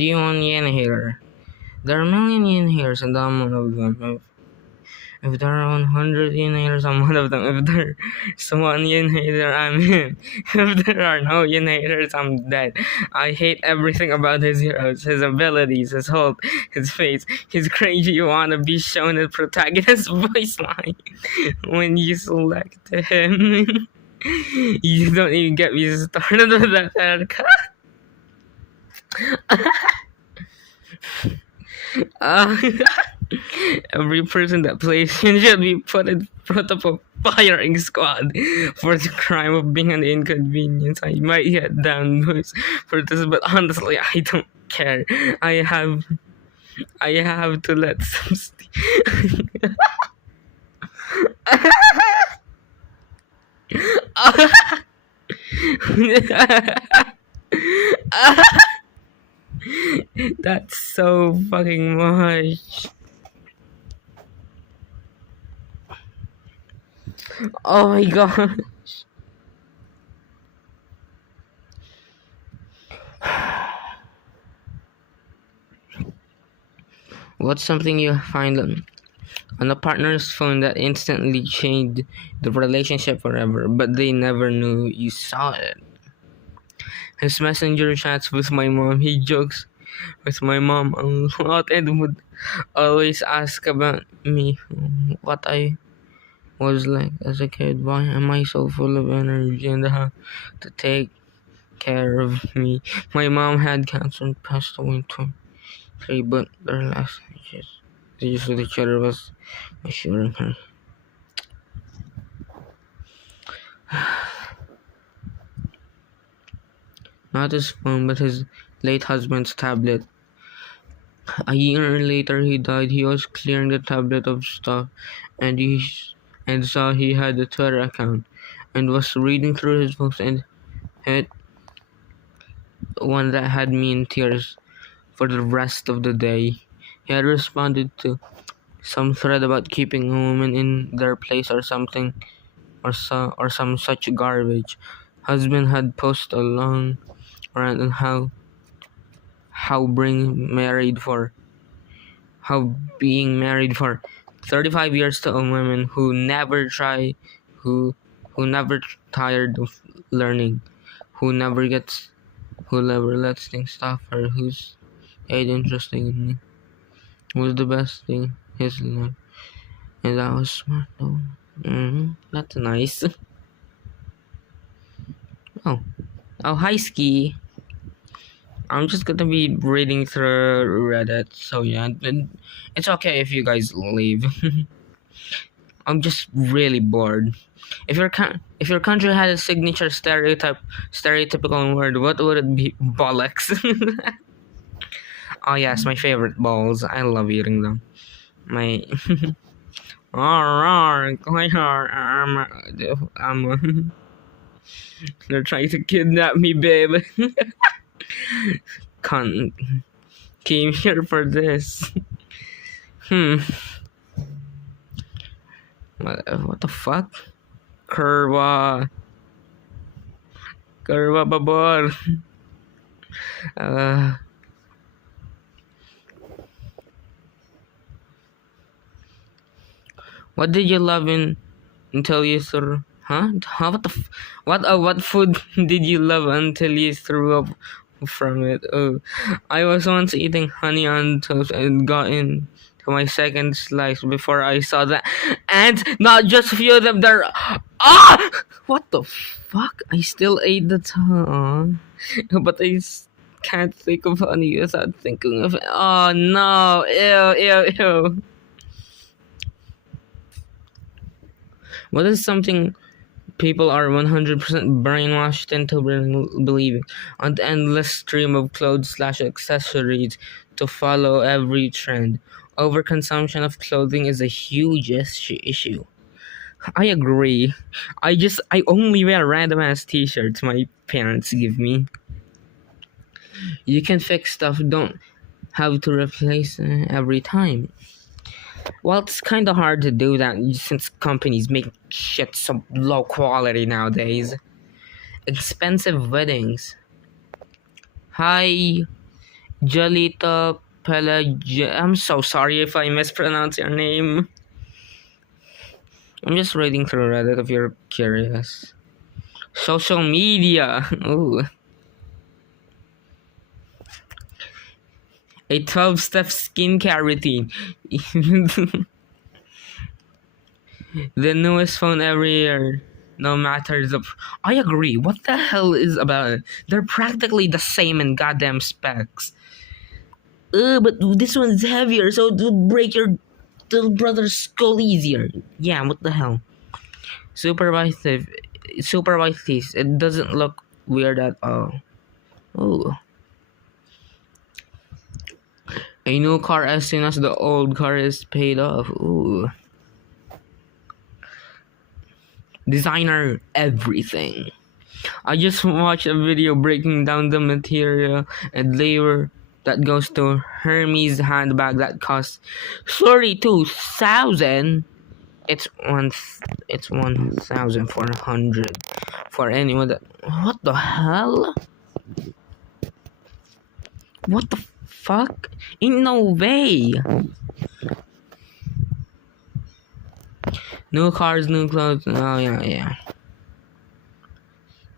Do you want the inhaler? There are a million inhalers and I'm one of them. If there are 100 inhalers, I'm one of them. If there's one inhaler, I'm him. If there are no inhalers, I'm dead. I hate everything about his heroes, his abilities, his hope, his face, his crazy you wanna be shown as protagonist voice line. When you select him, you don't even get me started with that haircut. Every person that plays him should be put in front of a firing squad for the crime of being an inconvenience. I might get down boys for this, but honestly, I don't care. I have to let some That's so fucking much. Oh my god. What's something you find on a partner's phone that instantly changed the relationship forever, but they never knew you saw it? His messenger chats with my mom. He jokes with my mom a lot and would always ask about me, what I was like as a kid. Why am I so full of energy and how to take care of me? My mom had cancer and passed away in 2023, but their last messages with each other was assuring her. Not his phone, but his late husband's tablet. A year later, he died. He was clearing the tablet of stuff, and saw he had a Twitter account, and was reading through his books, and hit one that had me in tears for the rest of the day. He had responded to some thread about keeping a woman in their place or something, or some such garbage. Husband had posted a long rant on how being married for 35 years to a woman who never tired of learning, who never lets things stop her, who's interesting in me, was the best thing his life. And that was smart though. That's nice. Oh, hi Ski. I'm just gonna be reading through Reddit, so yeah, it's okay if you guys leave. I'm just really bored. If your country had a signature stereotypical word, what would it be? Bollocks. Oh yes, my favorite balls. I love eating them. My they're trying to kidnap me, babe. Came here for this. What the fuck? Curva babor. What did you love until you threw? Huh? What food did you love until you threw up from it? Oh, I was once eating honey on toast and got into my second slice before I saw that, and not just a few of them. There. What the fuck? I still ate the tongue, but I can't think of honey without thinking of it. Oh no! Ew. What is something people are 100% brainwashed into believing? An endless stream of clothes/accessories to follow every trend. Overconsumption of clothing is a huge issue. I agree. I only wear random ass t-shirts my parents give me. You can fix stuff, don't have to replace every time. Well, it's kind of hard to do that since companies make shit so low quality nowadays. Expensive weddings. Hi. Jalita I'm so sorry if I mispronounce your name. I'm just reading through Reddit if you're curious. Social media. Ooh. A 12-step skincare routine. The newest phone every year. No matter the. I agree. What the hell is about it? They're practically the same in goddamn specs. But this one's heavier, so it would break your little brother's skull easier. Yeah, what the hell? Supervised supervised these. It doesn't look weird at all. Oh. A new car as soon as the old car is paid off. Ooh. Designer everything. I just watched a video breaking down the material and labor that goes to Hermes handbag that costs 32,000. It's 1,400 for anyone that. What the hell? What the fuck? In no way. New cars, new clothes. Oh yeah.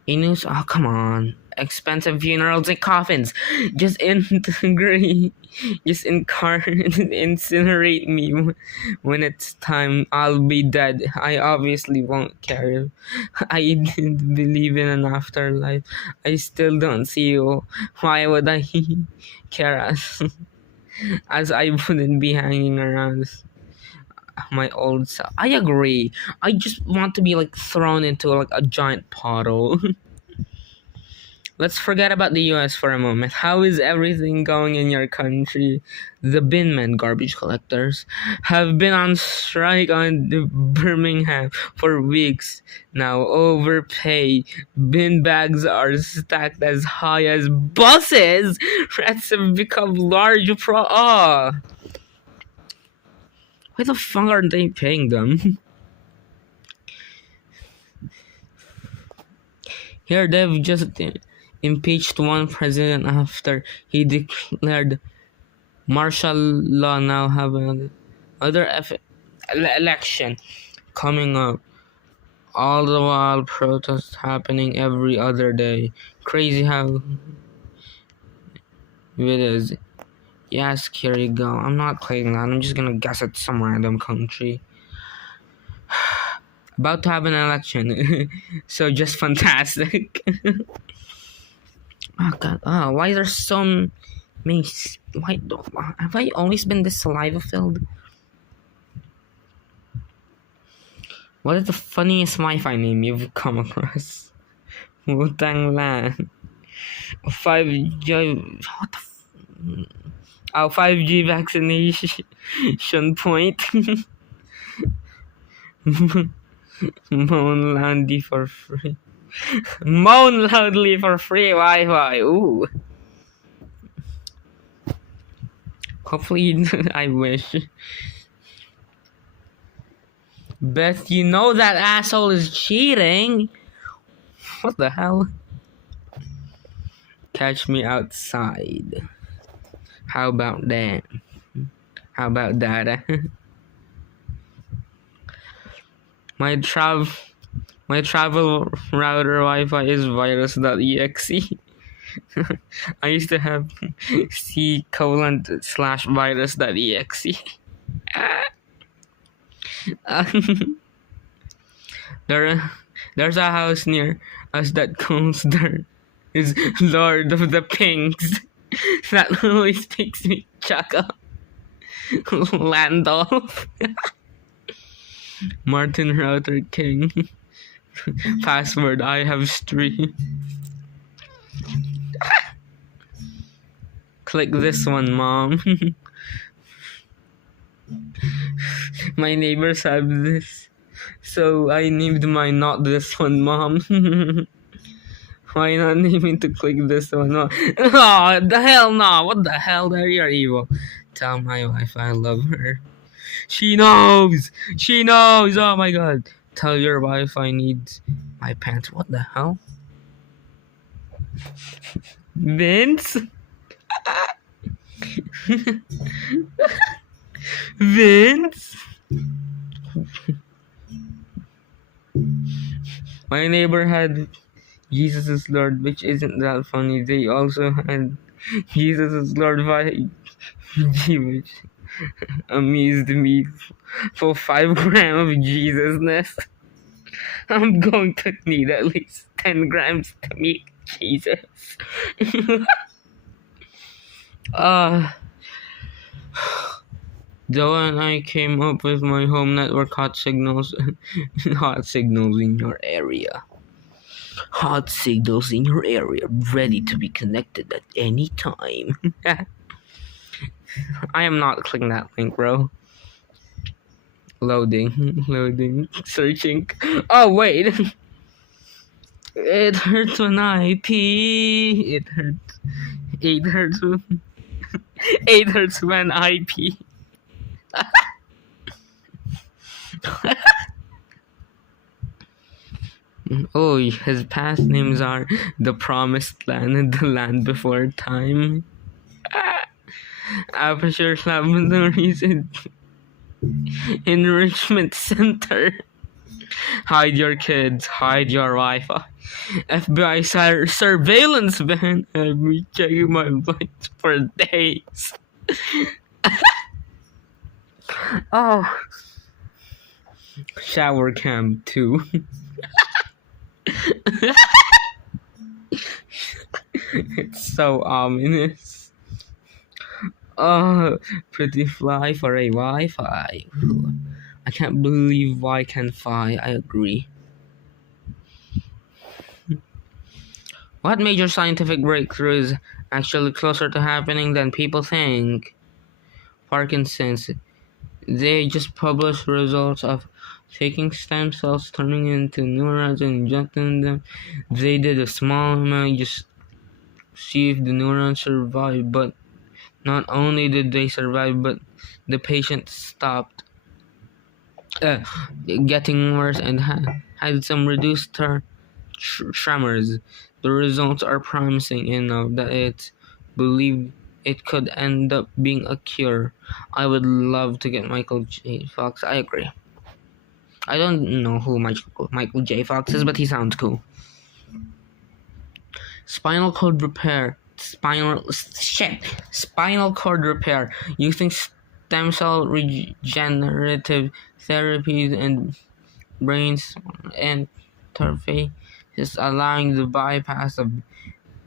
Oh come on. Expensive funerals and coffins. Just integrate. Just incinerate me when it's time. I'll be dead. I obviously won't care. I didn't believe in an afterlife. I still don't see you. Why would I care as I wouldn't be hanging around my old self. I agree. I just want to be like thrown into like a giant puddle. Let's forget about the US for a moment. How is everything going in your country? The binmen, garbage collectors, have been on strike on Birmingham for weeks now. Overpay. Bin bags are stacked as high as buses. Rats have become large why the fuck aren't they paying them? Here they've just impeached one president after he declared martial law. Now have another election coming up. All the while protests happening every other day. Crazy how it is. Yes, here you go. I'm not clicking that. I'm just gonna guess at some random country. About to have an election. So just fantastic. Oh god. Oh, why are there so many? Why have I always been this saliva filled? What is the funniest Wi-Fi name you've come across? Wutang Lan. 5G. What the? 5G vaccination point. Moan loudly for free. Moan loudly for free Wi-Fi. Ooh. Hopefully, I wish. Beth, you know that asshole is cheating. What the hell? Catch me outside. How about that? How about that? My travel router Wi-Fi is virus.exe. I used to have C:/virus.exe. There's a house near us that calls there is Lord of the Pinks. That always makes me chuckle. Landolph. Martin Router King. Password I have stream. Click this one, mom. My neighbors have this, so I named mine not this one, mom. Why not naming to click this one? No. Oh, the hell no. What the hell? There you're evil. Tell my wife I love her. She knows. She knows. Oh my god. Tell your wife I need my pants. What the hell? Vince? Vince? My neighbor had Jesus is Lord, which isn't that funny. They also had Jesus is Lord G, which amused me for 5 grams of Jesusness. I'm going to need at least 10 grams to meet Jesus. uh, Joe and I came up with my home network hot signals. Hot signals in your area. Hot signals in your area, ready to be connected at any time. I am not clicking that link, bro. Loading, searching. Oh, wait. It hurts when I pee. It hurts. It hurts. It hurts when I pee. Oh, his past names are the Promised Land and the Land Before Time. Aperture Laboratories Enrichment Center. Hide your kids, hide your Wi-Fi. FBI surveillance van. I've been checking my lights for days. Oh, shower cam 2. It's so ominous. Oh, pretty fly for a Wi-Fi. I can't believe why can fi. I agree. What major scientific breakthrough is actually closer to happening than people think? Parkinson's. They just published results of taking stem cells, turning into neurons, and injecting them. They did a small amount just see if the neurons survived, but not only did they survive, but the patient stopped getting worse and had some reduced tremors. The results are promising enough that it's believed it could end up being a cure. I would love to get Michael J. Fox. I agree. I don't know who Michael J. Fox is, but he sounds cool. Spinal cord repair. Spinal cord repair using stem cell regenerative therapies and brains interface is allowing the bypass of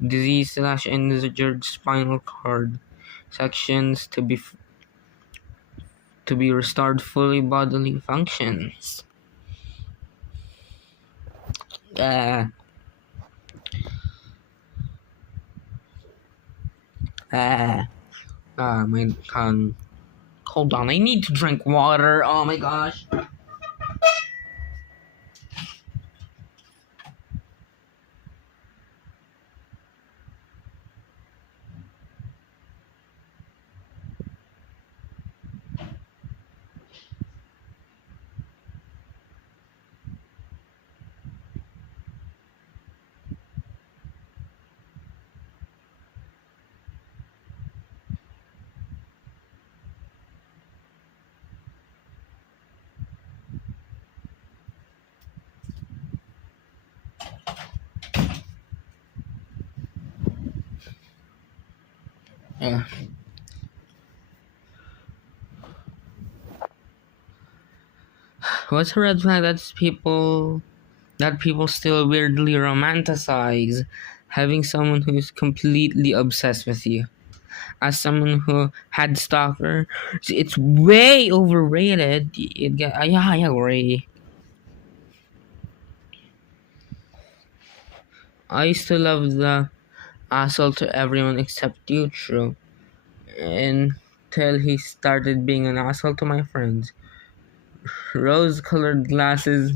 disease/injured spinal cord sections to be restored fully bodily functions. My tongue. Hold on, I need to drink water. Oh my gosh. What's a red flag that people still weirdly romanticize? Having someone who is completely obsessed with you. As someone who had stalker, it's way overrated. Yeah, I agree. I used to love the asshole to everyone except you, true. Until he started being an asshole to my friends. Rose-colored glasses.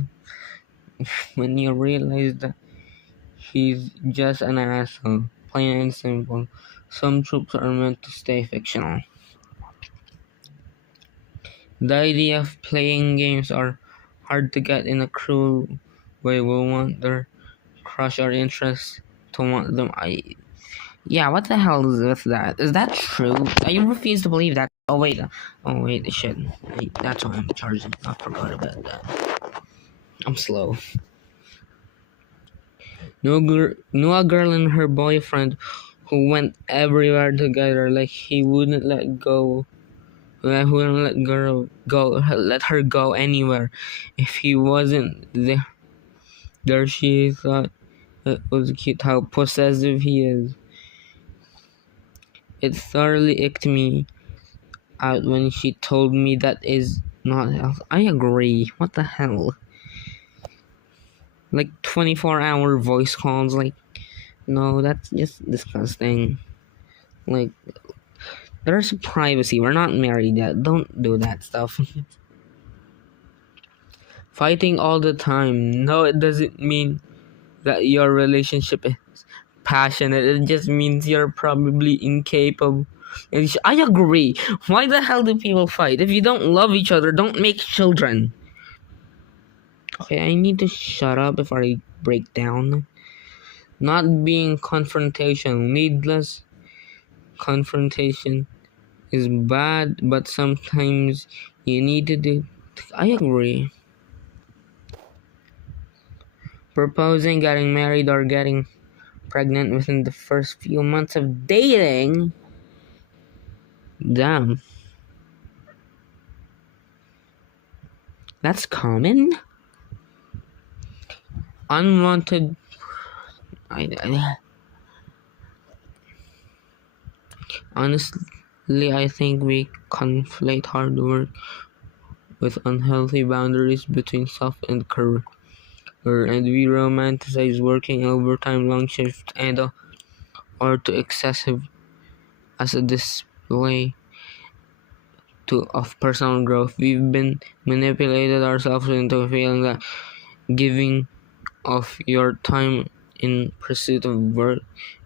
When you realize that he's just an asshole, plain and simple. Some troops are meant to stay fictional. The idea of playing games are hard to get in a cruel way. We want their crush our interest to want them. Yeah, what the hell is with that? Is that true? I refuse to believe that. Oh wait, shit. That's why I'm charging. I forgot about that. I'm slow. Knew a girl and her boyfriend who went everywhere together, like he wouldn't let go. Who wouldn't let her go anywhere if he wasn't there. There she thought it was cute how possessive he is. It thoroughly icked me out when she told me that is not health. I agree. What the hell? Like 24-hour voice calls. Like, no, that's just disgusting. Like, there's privacy. We're not married yet. Don't do that stuff. Fighting all the time. No, it doesn't mean that your relationship is passionate. It just means you're probably incapable. I agree. Why the hell do people fight? If you don't love each other, don't make children. Okay, I need to shut up before I break down. Not being confrontational. Needless confrontation is bad, but sometimes you need to do. I agree. Proposing, getting married, or getting pregnant within the first few months of dating. Damn. That's common? Unwanted. Honestly, I think we conflate hard work with unhealthy boundaries between self and career, and we romanticize working overtime, long shifts, and or to excessive as a display of personal growth. We've been manipulated ourselves into feeling that giving of your time in pursuit of work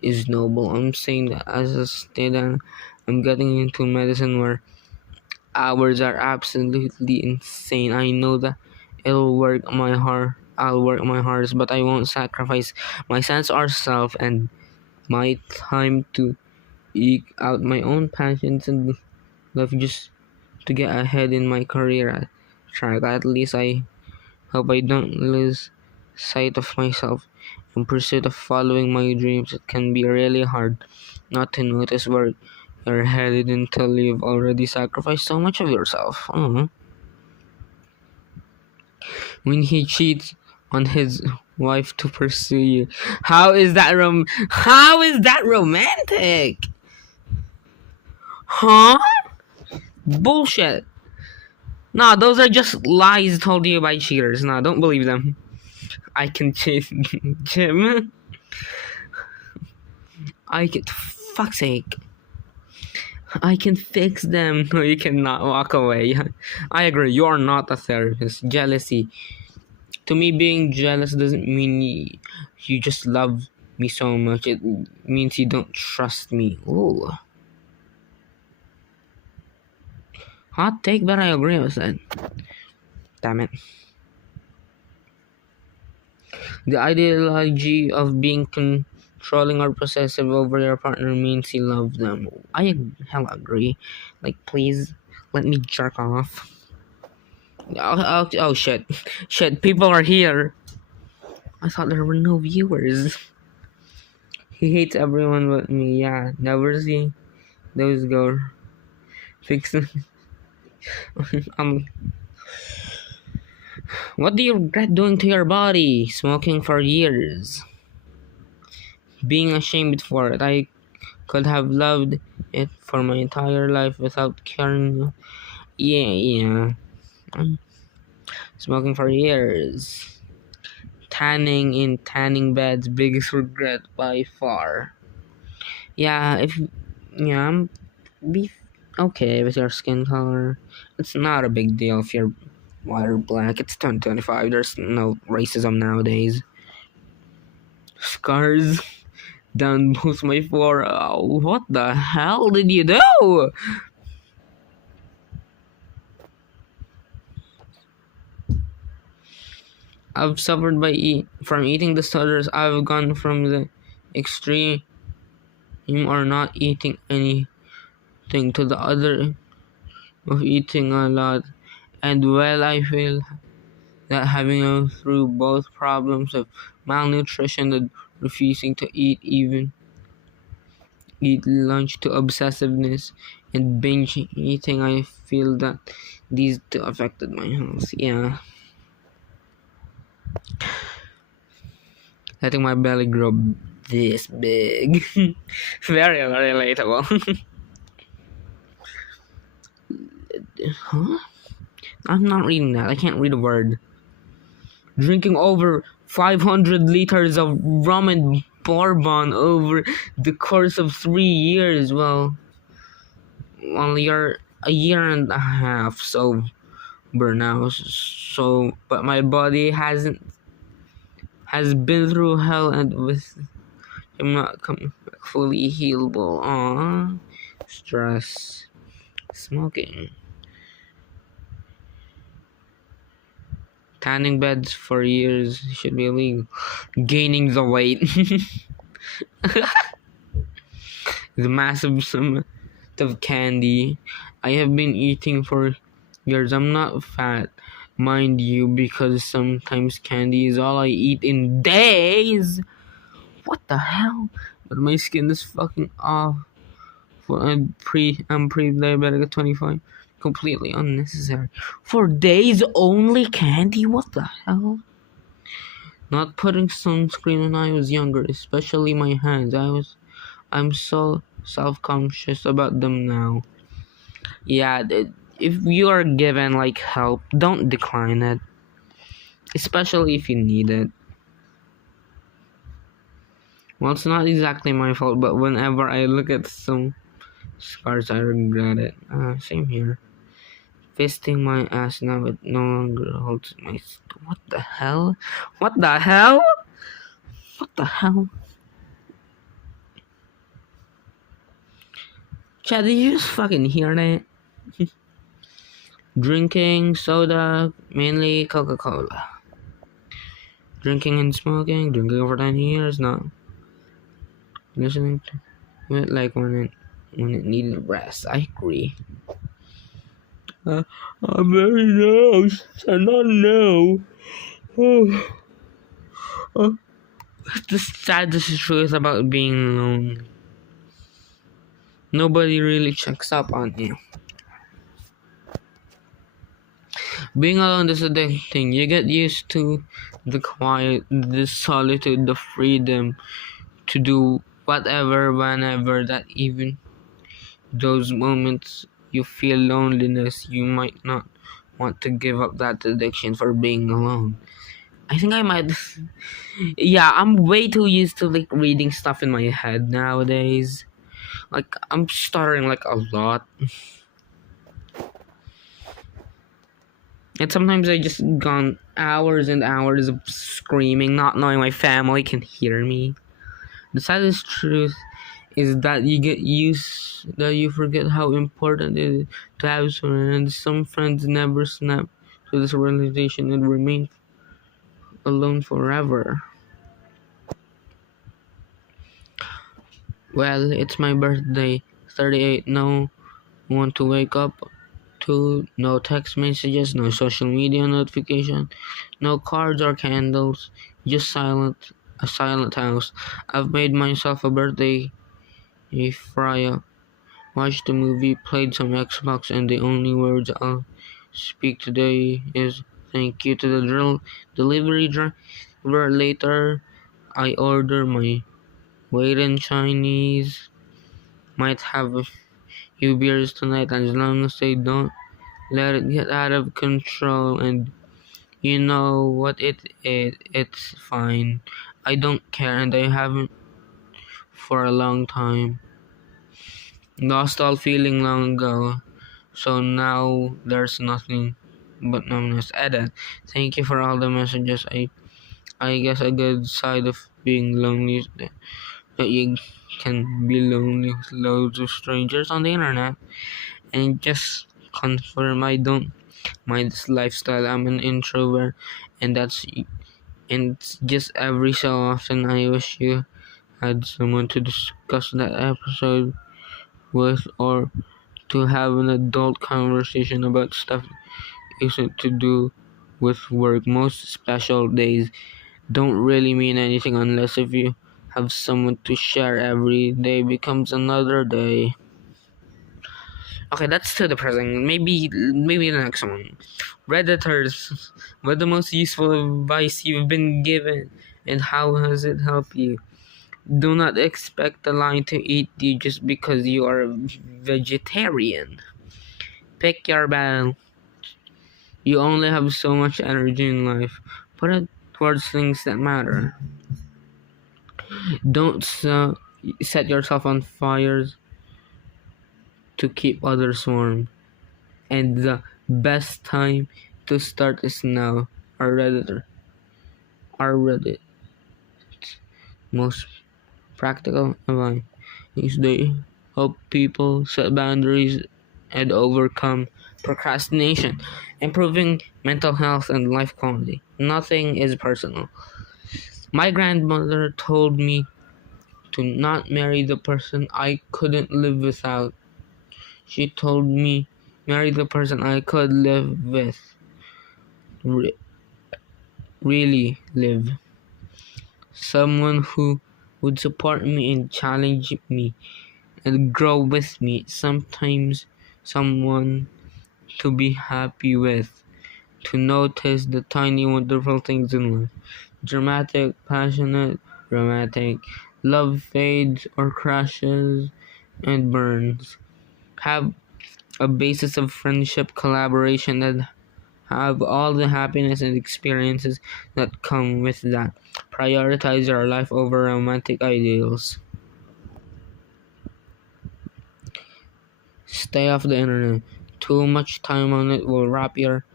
is noble. I'm saying that as a student, I'm getting into medicine where hours are absolutely insane. I know that I'll work my hardest, but I won't sacrifice my sense of self and my time to eke out my own passions and love just to get ahead in my career track. At least I hope I don't lose sight of myself in pursuit of following my dreams. It can be really hard not to notice where you're headed until you've already sacrificed so much of yourself. When he cheats on his wife to pursue you, how is that romantic? Huh? Bullshit. Nah, those are just lies told you by cheaters. Nah, don't believe them. I can cheat, Jim. Fuck's sake. I can fix them. No, you cannot walk away. I agree, you are not a therapist. Jealousy. To me, being jealous doesn't mean you just love me so much. It means you don't trust me. Ooh. Hot take, but I agree with that. Damn it. The ideology of being controlling or possessive over your partner means you love them. I hell agree. Like, please let me jerk off. Oh shit. Shit, people are here. I thought there were no viewers. He hates everyone but me. Yeah, never see those go. Fix. um. What do you regret doing to your body? Smoking for years. Being ashamed for it. I could have loved it for my entire life without caring. Yeah. Smoking for years. Tanning in tanning beds. Biggest regret by far. Yeah, I'm be okay with your skin color. It's not a big deal if you're white or black. It's 2025. There's no racism nowadays. Scars down both my forehead. Oh, what the hell did you do? I've suffered from eating disorders. I've gone from the extreme him or not eating anything to the other of eating a lot. And well, I feel that having gone through both problems of malnutrition and refusing to eat lunch to obsessiveness and binge eating, I feel that these two affected my health. Yeah. Letting my belly grow this big. Very relatable. Huh? I'm not reading that. I can't read a word. Drinking over 500 liters of rum and bourbon over the course of 3 years. Well, you're a year and a half sober now. So, but my body has been through hell, and with I'm not fully healable. Stress, smoking, tanning beds for years should be illegal. Gaining the weight, the massive amount of candy I have been eating for years. I'm not fat, mind you, because sometimes candy is all I eat in days. What the hell? But my skin is fucking off. I'm pre-diabetic at 25. Completely unnecessary. For days only candy? What the hell? Not putting sunscreen when I was younger, especially my hands. I'm so self-conscious about them now. Yeah, if you are given like help, don't decline it. Especially if you need it. Well, it's not exactly my fault, but whenever I look at some scars, I regret it. Same here. Fisting my ass now, it no longer holds my. What the hell? What the hell? What the hell? Chad, did you just fucking hear that? Drinking soda, mainly Coca-Cola. Drinking and smoking, drinking over 10 years, not listening to it like when it needed rest. I agree. I'm very nervous. I don't know. The saddest truth about being alone. Nobody really checks up on you. Being alone is addicting. You get used to the quiet, the solitude, the freedom to do whatever, whenever, that even those moments you feel loneliness, you might not want to give up that addiction for being alone. I think I might. Yeah, I'm way too used to like reading stuff in my head nowadays. Like I'm stuttering like a lot. And sometimes I just gone hours and hours of screaming, not knowing my family can hear me. The saddest truth is that you forget how important it is to have someone, and some friends never snap to this realization and remain alone forever. Well, it's my birthday, 38. No one to wake up to, no text messages, no social media notification, no cards or candles, just a silent house. I've made myself a birthday fryer, watched the movie, played some Xbox, and the only words I'll speak today is thank you to the delivery driver. Later, I order my weight in Chinese. Might have a few beers tonight, as long as they don't let it get out of control. And you know what it is, it's fine. I don't care, and I haven't for a long time. Lost all feeling long ago, so now there's nothing but numbness. Edit. Thank you for all the messages. I guess a good side of being lonely is that you can be lonely with loads of strangers on the internet. And just confirm I don't mind this lifestyle. I'm an introvert, and it's just every so often I wish you had someone to discuss that episode with, or to have an adult conversation about stuff that isn't to do with work. Most special days don't really mean anything unless if you have someone to share. Every day becomes another day. Okay, that's too depressing. Maybe the next one. Redditors, what the most useful advice you've been given, and how has it helped you? Do not expect the lion to eat you just because you are a vegetarian. Pick your battle. You only have so much energy in life. Put it towards things that matter. Don't set yourself on fires to keep others warm. And the best time to start is now. Our Redditor. Our Reddit. Most practical advice is they help people set boundaries and overcome procrastination, improving mental health and life quality. Nothing is personal. My grandmother told me to not marry the person I couldn't live without. She told me marry the person I could live with. Really live. Someone who would support me and challenge me and grow with me. Sometimes someone to be happy with. To notice the tiny wonderful things in life. Dramatic, passionate, romantic. Love fades or crashes and burns. Have a basis of friendship, collaboration, and have all the happiness and experiences that come with that. Prioritize your life over romantic ideals. Stay off the internet. Too much time on it will wrap your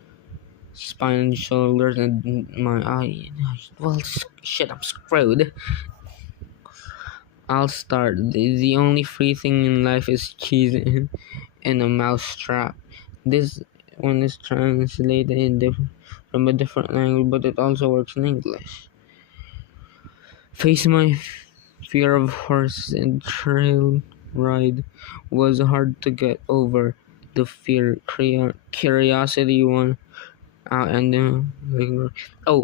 spine and shoulders and my eye. Well, shit, I'm screwed. I'll start. The only free thing in life is cheese and a mouse trap. This one is translated from a different language, but it also works in English. Face my fear of horses and trail ride was hard to get over. The fear, curiosity won out, and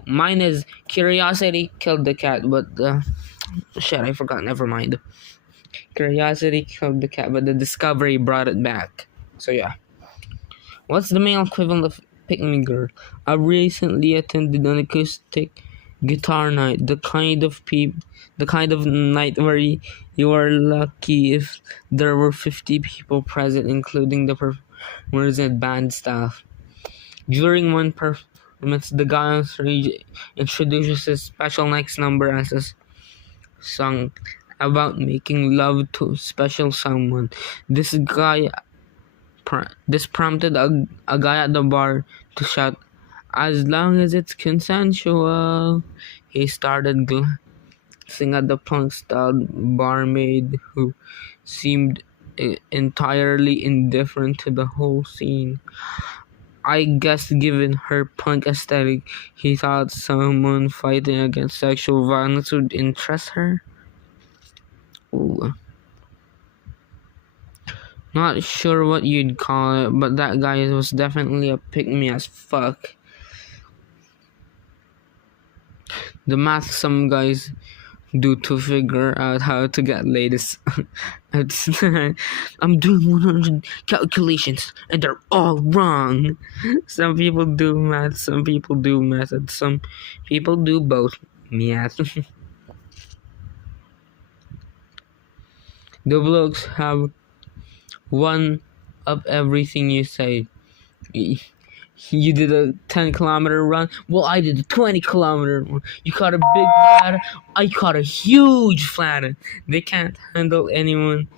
mine is curiosity killed the cat, but shit, I forgot. Never mind. Curiosity killed the cat, but the discovery brought it back. So yeah. What's the male equivalent of pick me girl? I recently attended an acoustic guitar night, the kind of night where you are lucky if there were 50 people present, including the performers and band staff. During one performance, the guy on stage introduces his special next number as a song about making love to a special someone. This prompted a guy at the bar to shout, "As long as it's consensual." He started glancing at the punk-styled barmaid who seemed entirely indifferent to the whole scene. I guess given her punk aesthetic, he thought someone fighting against sexual violence would interest her. Ooh. Not sure what you'd call it, but that guy was definitely a pick-me as fuck. The math some guys do to figure out how to get laid is I'm doing 100 calculations and they're all wrong. Some people do math, some people do method, some people do both. Math. The blokes have one of everything you say. You did a 10-kilometer run. Well, I did a 20-kilometer run. You caught a big flatter. I caught a huge flatter. They can't handle anyone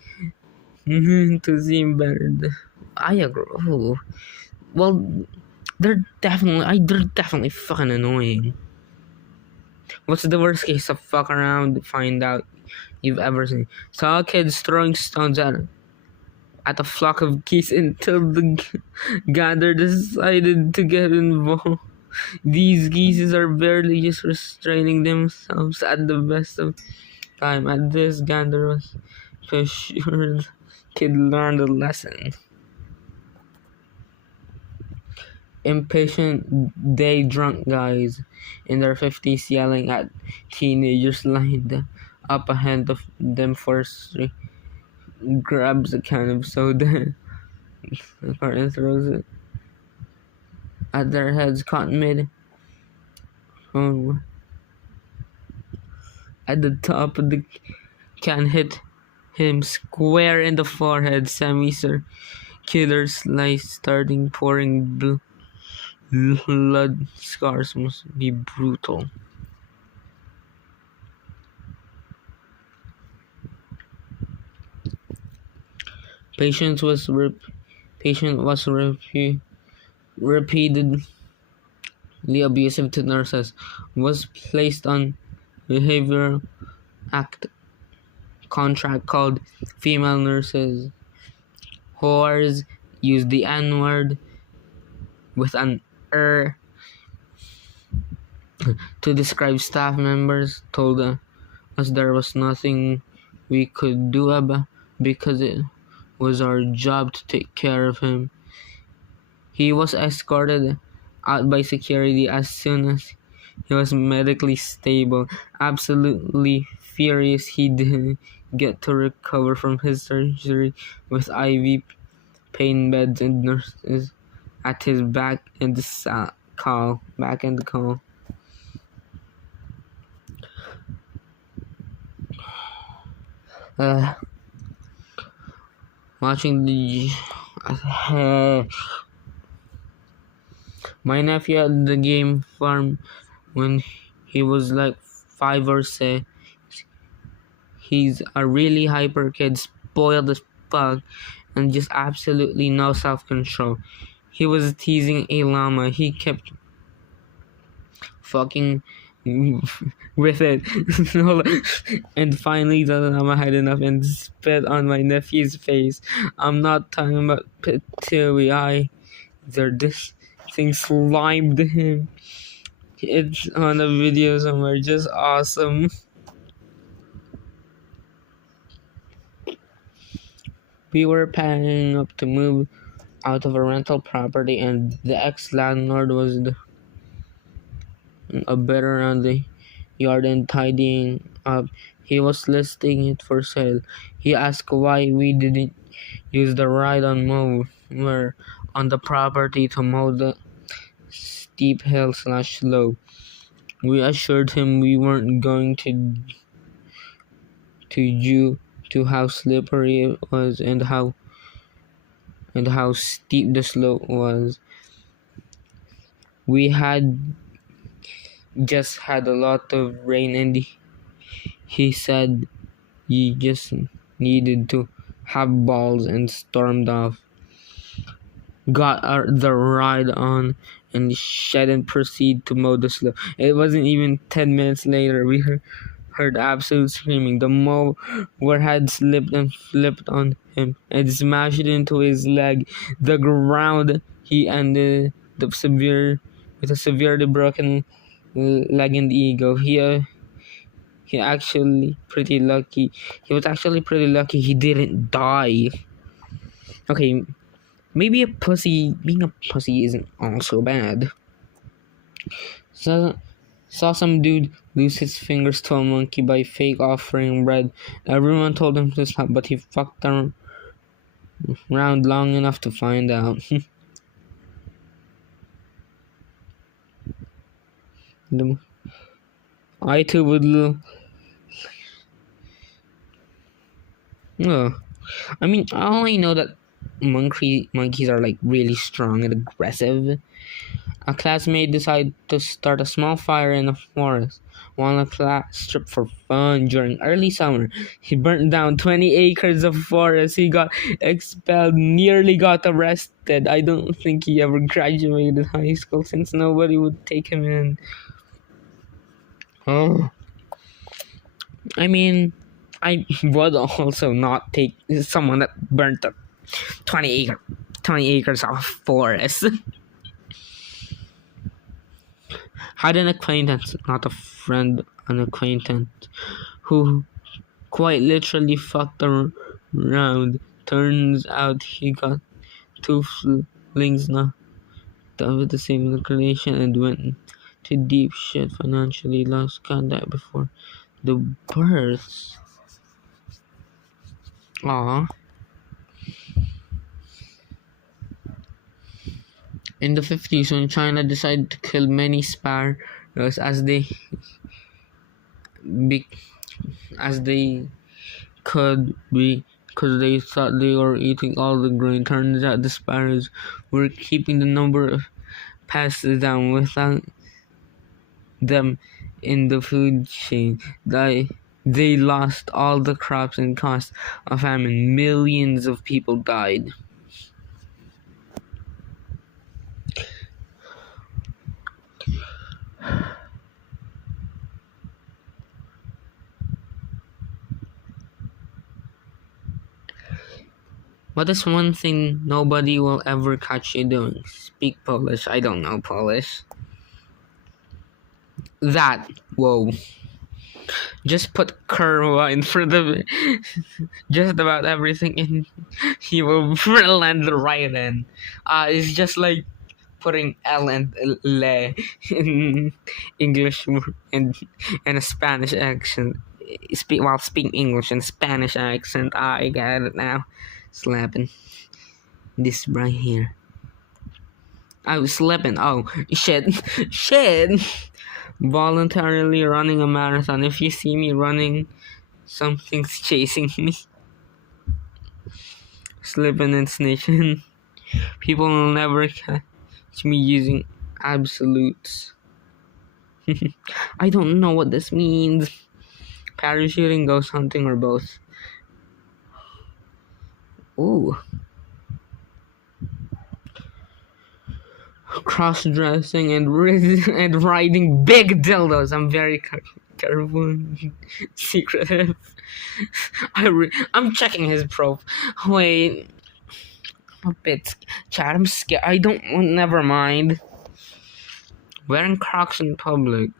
to seem better. I agree. Oh. Well, they're definitely fucking annoying. What's the worst case of fuck around find out you've ever seen? Saw kids throwing stones at a flock of geese until the gander decided to get involved. These geese are barely just restraining themselves at the best of time at this gander was assured kid learned a lesson. Impatient day drunk guys in their 50s yelling at teenagers lined up ahead of them forcefully grabs a can of soda and throws it at their heads caught mid oh, at the top of the can hit him square in the forehead. Sammy Sir Killer's slice starting pouring blood scars must be brutal. Patient was repeatedly abusive to nurses, was placed on behavioral act contract called female nurses. Whores used the N-word with an to describe staff members, told us there was nothing we could do about because it was our job to take care of him. He was escorted out by security as soon as he was medically stable. Absolutely furious he didn't get to recover from his surgery with IV pain beds and nurses at his back in the call. Uh, watching the my nephew at the game farm when he was like 5 or 6. He's a really hyper kid, spoiled as fuck, and just absolutely no self-control. He was teasing a llama. He kept fucking with it. And finally the llama had enough and spit on my nephew's face. I'm not talking about teary eye. This thing slimed him. It's on a video somewhere, just awesome. We were packing up to move out of a rental property, and the ex-landlord was a bit around the yard and tidying up. He was listing it for sale. He asked why we didn't use the ride-on mower on the property to mow the steep hill/slope. We assured him we weren't going to due to how slippery it was and how steep the slope was. We had just had a lot of rain, and he said he just needed to have balls and stormed off. Got the ride on and shed and proceed to mow the slope. It wasn't even 10 minutes later we heard absolute screaming. The mower had slipped and flipped on him and smashed into his leg. The ground he ended up with a severely broken leg and ego. He was actually pretty lucky he didn't die. Okay, maybe being a pussy isn't also bad. Saw some dude lose his fingers to a monkey by fake offering bread. Everyone told him to stop, but he fucked around long enough to find out. I too would I mean, I only know that monkeys are like really strong and aggressive. A classmate decided to start a small fire in the forest while a class trip for fun during early summer. He burnt down 20 acres of forest. He got expelled, nearly got arrested. I don't think he ever graduated high school since nobody would take him in. Oh. I mean, I would also not take someone that burnt up 20 acres of forest. Had an acquaintance, not a friend, an acquaintance, who Quite literally fucked around. Turns out he got two flings knocked out with the same inclination and went to deep shit financially. Lost contact before the birth. Aww. In the 50s, when China decided to kill many sparrows be, as they could be, because they thought they were eating all the grain. Turns out the sparrows were keeping the number of pests down without them in the food chain. They lost all the crops and caused a famine. Millions of people died. What is one thing nobody will ever catch you doing? Speak Polish. I don't know Polish. That. Whoa. Just put Kurwa in front of just about everything and he will land right in. It's just like putting L and Le in English and a Spanish accent. While speaking English and Spanish accent. I get it now. Slapping this right here. I was slipping. Oh, shit. Shit. Voluntarily running a marathon. If you see me running, something's chasing me. Slipping and snitching. People will never catch me using absolutes. I don't know what this means. Parachuting, ghost hunting, or both. Ooh. Cross-dressing and riding big dildos. I'm very careful and secretive. I'm checking his profile. Wait. A bit. Chat, I'm scared. I don't. Never mind. Wearing Crocs in public.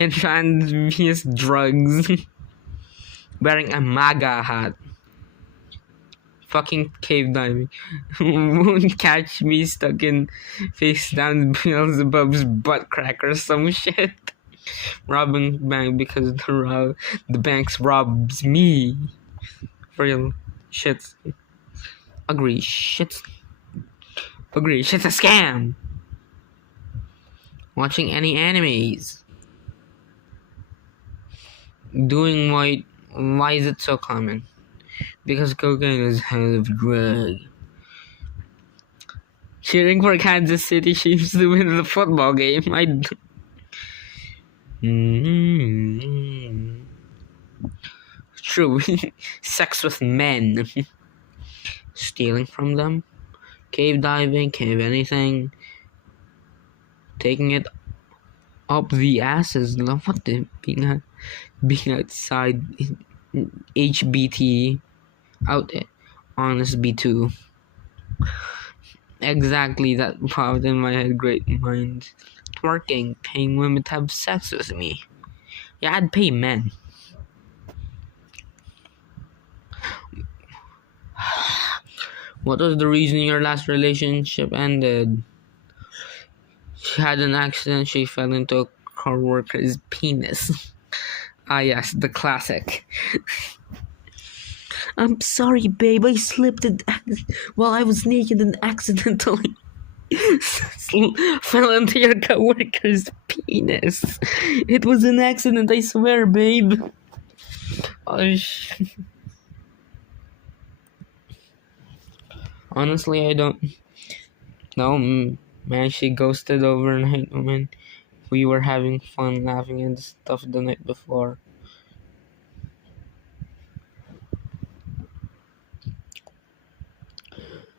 Intravenous drugs. Wearing a MAGA hat. Fucking cave diving. Won't catch me stuck in face down Beelzebub's butt crack or some shit. Robbing bank because the banks robs me. Real shit. Agree. Shit's a scam. Watching any animes. Doing white. Why is it so common? Because cocaine is a hell of a drug. Cheering for Kansas City Chiefs to win the football game. True. Sex with men. Stealing from them. Cave diving. Cave anything. Taking it up the asses. What the being outside. HBT. Out honest B2. Exactly, that popped in my head. Great minds. Twerking, paying women to have sex with me. Yeah, I'd pay men. What was the reason your last relationship ended? She had an accident. She fell into a co-worker's penis. Ah yes, the classic. I'm sorry, babe. I slipped while I was naked and accidentally fell into your coworker's penis. It was an accident, I swear, babe. Oh, honestly, I don't know. Man, she ghosted overnight when we were having fun, laughing and stuff the night before.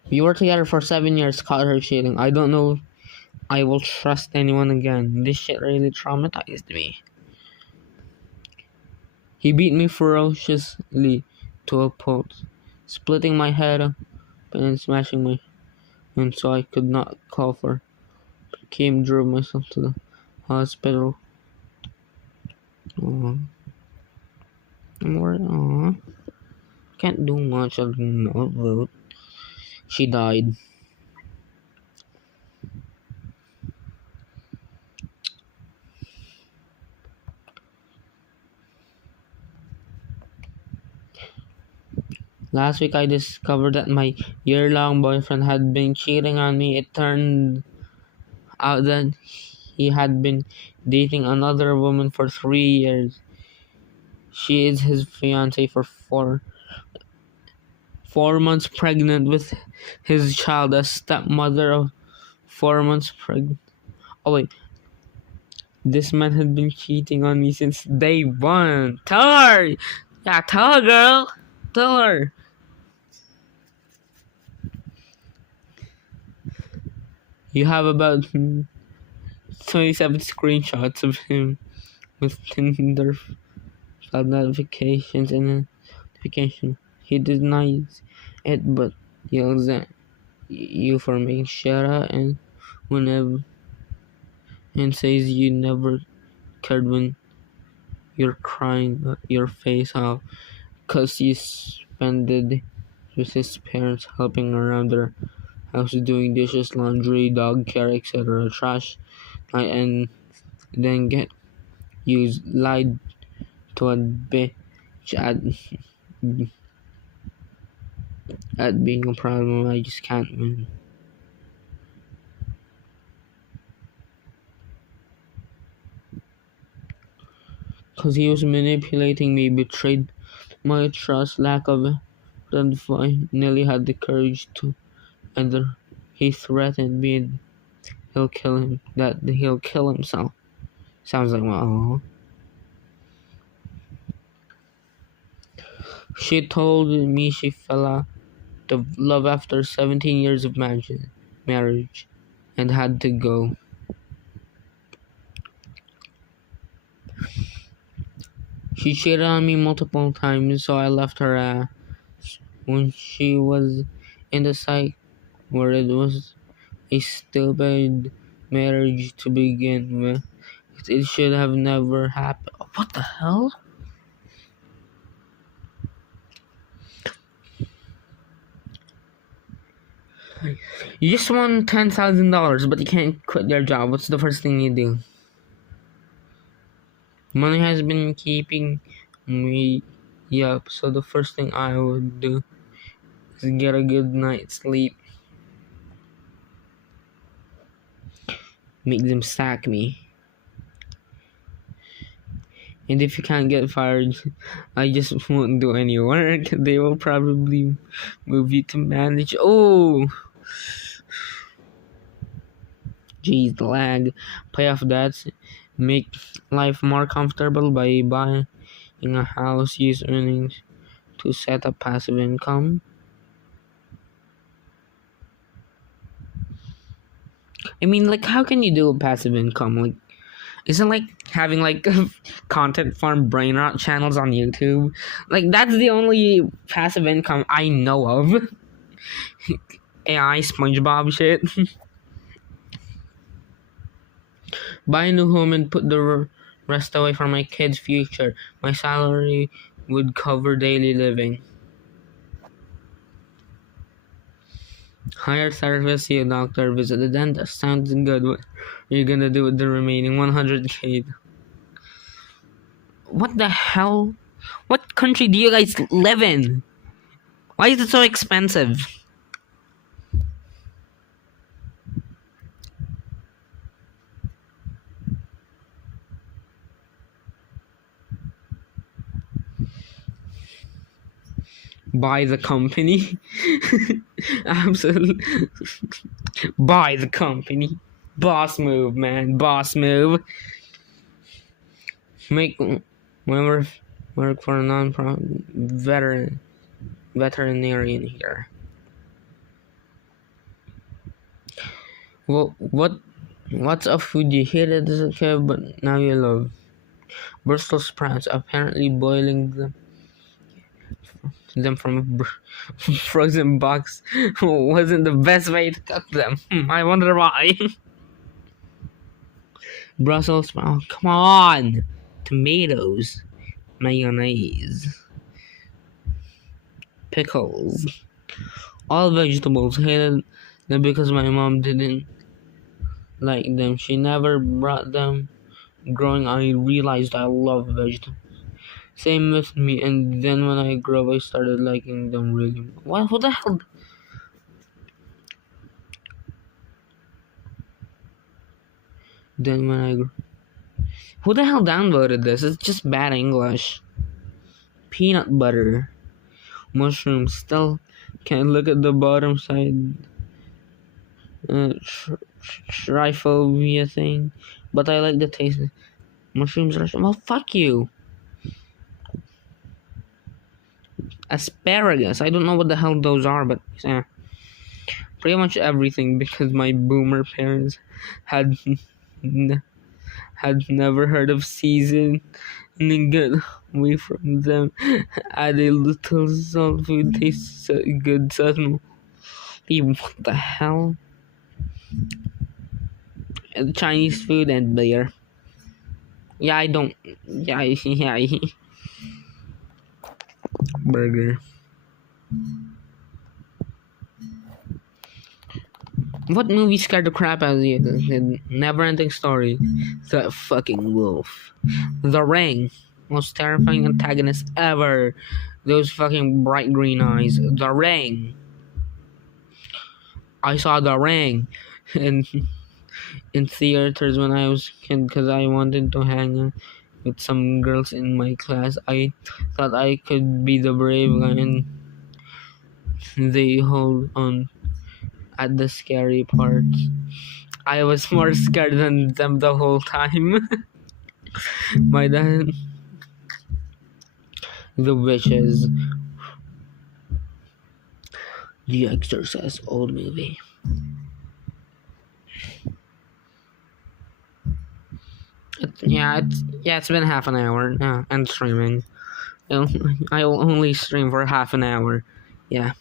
We were together for 7 years, caught her cheating. I don't know I will trust anyone again. This shit really traumatized me. He beat me ferociously to a pulp, splitting my head up and smashing me, and so I could not call for. Drove myself to the hospital. Aw. More, aw. Can't do much of no vote. She died. Last week I discovered that my year-long boyfriend had been cheating on me. It turned out that he had been dating another woman for 3 years. She is his fiancée for 4 months pregnant with his child, a stepmother of 4 months pregnant. Oh wait, this man had been cheating on me since day one. Tell her! Yeah, tell her, girl! Tell her! You have about 27 screenshots of him with Tinder flag notifications and a notification. He denies it but yells at you for making shut up and whenever and says you never cared when you're crying your face off cause you spent the day with his parents helping around their house doing dishes, laundry, dog care, etc. trash and then get you lied to a bitch at being a problem. I just can't win. Cause he was manipulating me, betrayed my trust, lack of then finally had the courage to enter. He threatened me he'll kill him, that he'll kill himself. Sounds like well. She told me she fell out of love after 17 years of marriage and had to go. She cheated on me multiple times, so I left her ass when she was in the psych where it was a stupid marriage to begin with. It should have never happened. What the hell? You just won $10,000, but you can't quit your job. What's the first thing you do? Money has been keeping me up, so the first thing I would do is get a good night's sleep. Make them sack me. And if you can't get fired, I just won't do any work. They will probably move you to manage. Oh! Geez, the lag. Pay off debts. Make life more comfortable by buying a house. Use earnings to set up passive income. I mean, like, how can you do passive income? Like, isn't like having like content farm brain rot channels on YouTube? Like, that's the only passive income I know of. AI SpongeBob shit. Buy a new home and put the rest away for my kids' future. My salary would cover daily living. Hire a therapist, see a doctor, visit the dentist. Sounds good. What are you gonna do with the remaining 100K? What the hell? What country do you guys live in? Why is it so expensive? Buy the company? Absolutely. Buy the company. Boss move, man. Boss move. Make whoever work for a non-profit veterinarian here. Well, what's a food you hated as a kid but now you love? Brussels sprouts. Apparently boiling them from a frozen box wasn't the best way to cook them. I wonder why. Brussels sprouts. Oh, come on. tomatoes, mayonnaise, pickles, all vegetables. Hated them because my mom didn't like them. She never brought them. Growing, I realized I love vegetables. Same with me, and then when I grew up, I started liking them really. What? Who the hell? Then when I grew, who the hell downloaded this? It's just bad English. Peanut butter, mushrooms. Still can't look at the bottom side. Tryphobia thing, but I like the taste. Mushrooms are. Well, fuck you. Asparagus. I don't know what the hell those are, but pretty much everything because my boomer parents had had never heard of season and get away from them. Add a little salt, food tastes so good suddenly. What the hell? Chinese food and beer. Yeah, I don't. Yeah, yeah. Burger. What movie scared the crap out of you? The Never-ending Story. The fucking wolf. The Ring. Most terrifying antagonist ever. Those fucking bright green eyes. The Ring. I saw The Ring in theaters when I was a kid because I wanted to hang out with some girls in my class. I thought I could be the brave guy, and they hold on at the scary parts. I was more scared than them the whole time. My dad, the witches, the Exorcist, old movie. It's been half an hour now and streaming. I will only stream for half an hour. Yeah.